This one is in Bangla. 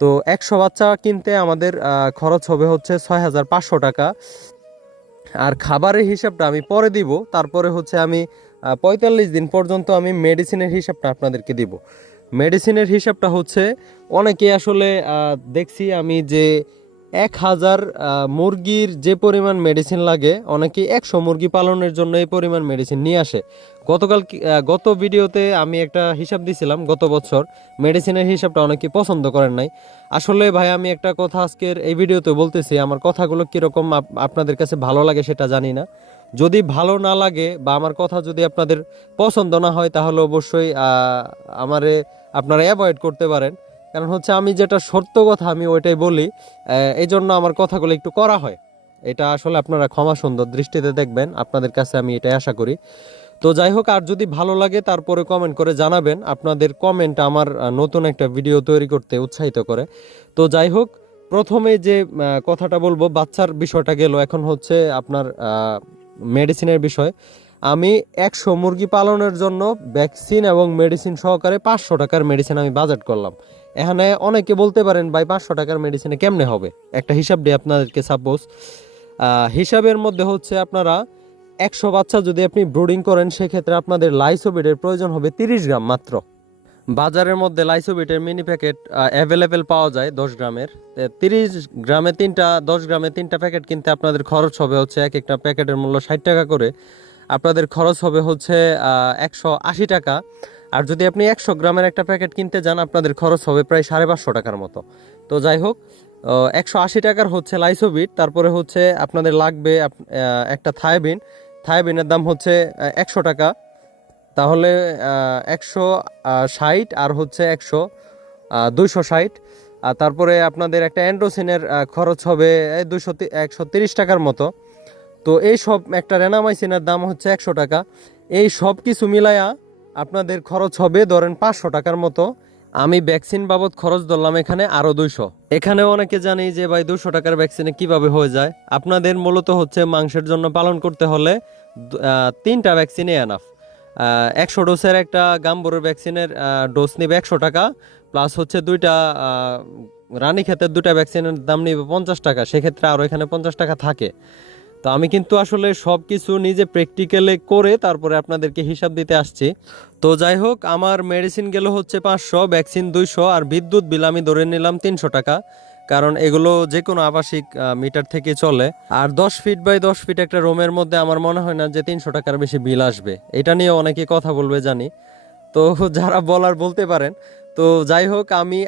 তো 100 বাচ্চা কিনতে আমাদের খরচ হবে হচ্ছে 6,500 টাকা। আর খাবারের হিসাবটা আমি পরে দিব। তারপরে হচ্ছে আমি 45 দিন পর্যন্ত আমি মেডিসিনের হিসাবটা আপনাদেরকে দিব। মেডিসিনের হিসাবটা হচ্ছে অনেকে আসলে দেখছি আমি যে 1,000 মুরগির যে পরিমাণ মেডিসিন লাগে, অনেকে 100 মুরগি পালনের জন্য এই পরিমাণ মেডিসিন নিয়ে আসে। গত ভিডিওতে আমি একটা হিসাব দিছিলাম গত বছর, মেডিসিনের হিসাবটা অনেকে পছন্দ করেন নাই। আসলে ভাই আমি একটা কথা আজকের এই ভিডিওতে বলতেছি, আমার কথাগুলো কীরকম আপনাদের কাছে ভালো লাগে সেটা জানি না। যদি ভালো না লাগে বা আমার কথা যদি আপনাদের পছন্দ না হয়, তাহলে অবশ্যই আমারে আপনারা অ্যাভয়েড করতে পারেন। কারণ হচ্ছে আমি যেটা সত্য কথা আমি ওইটাই বলি, এই জন্য আমার কথাগুলো একটু করা হয়। এটা আসলে আপনারা ক্ষমা সুন্দর দৃষ্টিতে দেখবেন, আপনাদের কাছে আমি এটাই আশা করি। তো যাই হোক, আর যদি ভালো লাগে তারপরে কমেন্ট করে জানাবেন। আপনাদের কমেন্ট আমার নতুন একটা ভিডিও তৈরি করতে উৎসাহিত করে। তো যাই হোক, প্রথমে যে কথাটা বলবো, বাচ্চার বিষয়টা গেল, এখন হচ্ছে আপনার মেডিসিনের বিষয়। আমি 100 মুরগি পালনের জন্য ভ্যাকসিন এবং মেডিসিন সহকারে 500 টাকার মেডিসিন আমি বাজেট করলাম। এখানে অনেকে বলতে পারেন ভাই 500 টাকার মেডিসিনে কেমনে হবে, একটা হিসাব দিয়ে আপনাদেরকে। সাপোজ হিসাবের মধ্যে হচ্ছে আপনারা 100 বাচ্চা যদি আপনি ব্রুডিং করেন, সেক্ষেত্রে আপনাদের লাইসোবিটের প্রয়োজন হবে 30 গ্রাম মাত্র। বাজারের মধ্যে লাইসোবিটের মিনি প্যাকেট অ্যাভেলেবেল পাওয়া যায় 10 গ্রামের। 30 গ্রামে তিনটা, 10 গ্রামে তিনটা প্যাকেট কিনতে আপনাদের খরচ হবে হচ্ছে, এক একটা প্যাকেটের মূল্য 60 টাকা করে। আপনাদের খরচ হবে হচ্ছে 180 টাকা। আর যদি আপনি 100 গ্রামের একটা প্যাকেট কিনতে যান, আপনাদের খরচ হবে প্রায় 550 টাকার মতো। তো যাই হোক, 180 টাকার হচ্ছে লাইসোবিট। তারপরে হচ্ছে আপনাদের লাগবে একটা থায়াবিন। থায়াবিনের দাম হচ্ছে 100 টাকা। তাহলে 160 আর হচ্ছে 260। আর তারপরে আপনাদের একটা অ্যান্ড্রোসিনের খরচ হবে 130 টাকার মতো। তো এই সব, একটা রেনামাইসিনের দাম হচ্ছে 100 টাকা। এই সব কিছু মিলায়া আপনাদের খরচ হবে ধরেন 500 টাকার মতো। আমি ভ্যাকসিন বাবদ খরচ ধরলাম এখানে আরও 200। এখানেও অনেকে জানি যে ভাই 200 টাকার ভ্যাকসিনে কিভাবে হয়ে যায়। আপনাদের মূলত হচ্ছে মাংসের জন্য পালন করতে হলে 3টা ভ্যাকসিনে এনাফ। 100 ডোজের একটা গাম্বুরের ভ্যাকসিনের ডোজ নিবে 100 টাকা, প্লাস হচ্ছে 2টা রানীক্ষেতের 2টা ভ্যাকসিনের দাম নিবে 50 টাকা। সেক্ষেত্রে আরও এখানে 50 টাকা থাকে। তো আমি কিন্তু আসলে সব কিছু নিজে প্র্যাকটিক্যালে করে তারপরে আপনাদেরকে হিসাব দিতে আসছি। তো যাই হোক, আমার মেডিসিন গেল হচ্ছে 500, ভ্যাকসিন 200, আর বিদ্যুৎ বিল আমি ধরে নিলাম 300 টাকা। কারণ এগুলো যে কোনো আবাসিক মিটার থেকে চলে। আর 10 ফিট বাই 10 ফিট একটা রুমের মধ্যে আমার মনে হয় না যে 300 টাকার বেশি বিল আসবে। এটা নিয়ে অনেকে কথা বলবে জানি। তো যারা বলার বলতে পারেন। তো যাই হোক, আমি